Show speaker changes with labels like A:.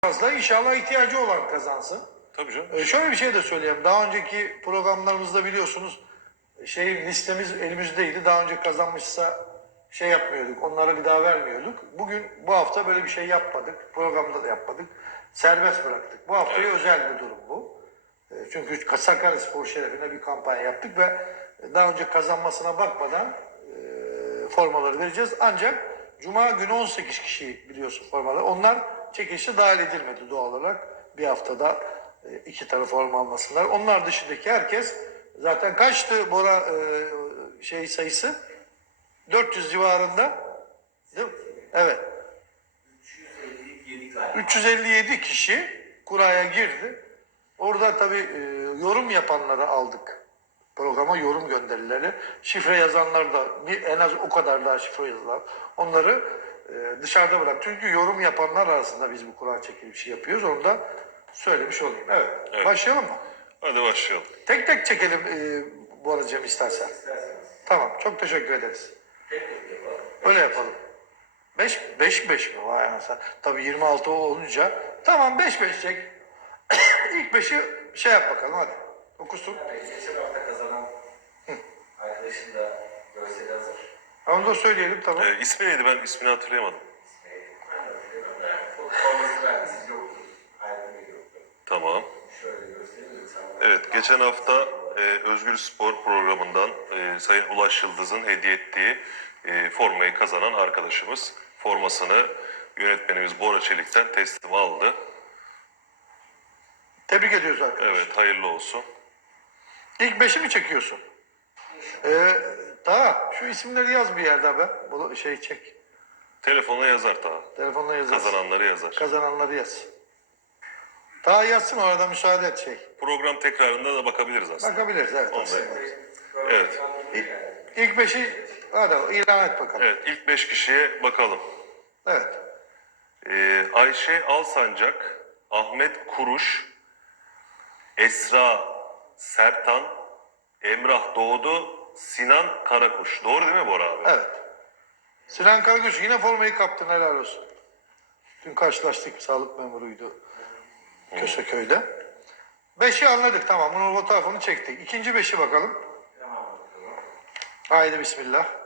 A: Fazla inşallah ihtiyacı olan kazansın.
B: Tabii canım.
A: Şöyle bir şey de söyleyeyim. Daha önceki programlarımızda biliyorsunuz listemiz elimizdeydi. Daha önce kazanmışsa şey yapmıyorduk. Onlara bir daha vermiyorduk. Bu hafta böyle bir şey yapmadık. Programda da yapmadık. Serbest bıraktık. Bu haftaya özel bir durum bu. Çünkü Sakaryaspor şerefine bir kampanya yaptık ve daha önce kazanmasına bakmadan formaları vereceğiz. Ancak Cuma günü 18 kişi biliyorsun formaları. Onlar çekilişe dahil edilmedi doğal olarak. Bir haftada 2 tane forma almasınlar. Onlar dışındaki herkes zaten kaçtı Bora sayısı? 400 civarında. Değil mi? Evet. 357 kişi kuraya girdi. Orada tabii yorum yapanları aldık. Programa yorum gönderileri. Şifre yazanlar da en az o kadar daha şifre yazılar. Onları dışarıda bırak. Çünkü yorum yapanlar arasında biz bu kura çekilişi yapıyoruz. Onu da söylemiş olayım. Evet. Başlayalım mı?
B: Hadi başlayalım.
A: Tek tek çekelim Boracığım istersen. Tamam. Çok teşekkür ederiz. Öyle yapalım. 5 mi? Vay anasını. Tabii 26 olunca. Tamam 5 çek. İlk 5'i şey yap bakalım hadi. Okusun.
C: Geçen hafta kazanan arkadaşın da görseli hazır.
A: Onu da söyleyelim tamam.
B: İsmi neydi? Ben ismini hatırlayamadım.
C: Ben de hatırlıyorum da forması vergisiz yoktu. Ayrı bir yoktu.
B: Tamam.
C: Şöyle göstereyim.
B: Evet, geçen hafta Özgür Spor programından Sayın Ulaş Yıldız'ın hediye ettiği formayı kazanan arkadaşımız formasını yönetmenimiz Bora Çelik'ten teslim aldı.
A: Tebrik ediyoruz arkadaşlar.
B: Evet, hayırlı olsun.
A: İlk 5'i mi çekiyorsun? Daha şu isimleri yaz bir yerde be. Bu çek.
B: Telefonla yazar daha.
A: Telefonla yazar.
B: Kazananları yazar.
A: Kazananları yaz. Daha yazsın orada müsaade et
B: Program tekrarında da bakabiliriz aslında.
A: Bakabiliriz evet.
B: Evet.
A: İlk 5'i hadi ilan et bakalım.
B: Evet, ilk 5 kişiye bakalım.
A: Evet.
B: Ayşe Alsancak, Ahmet Kuruş, Esra Sertan, Emrah Doğdu, Sinan Karakuş. Doğru değil mi Bora abi?
A: Evet. Sinan Karagöz yine formayı kaptın helal olsun. Dün karşılaştık sağlık memuruydu Köseköy'de. 5'i anladık tamam bunun fotoğrafını çektik. İkinci 5'i bakalım. Haydi bismillah.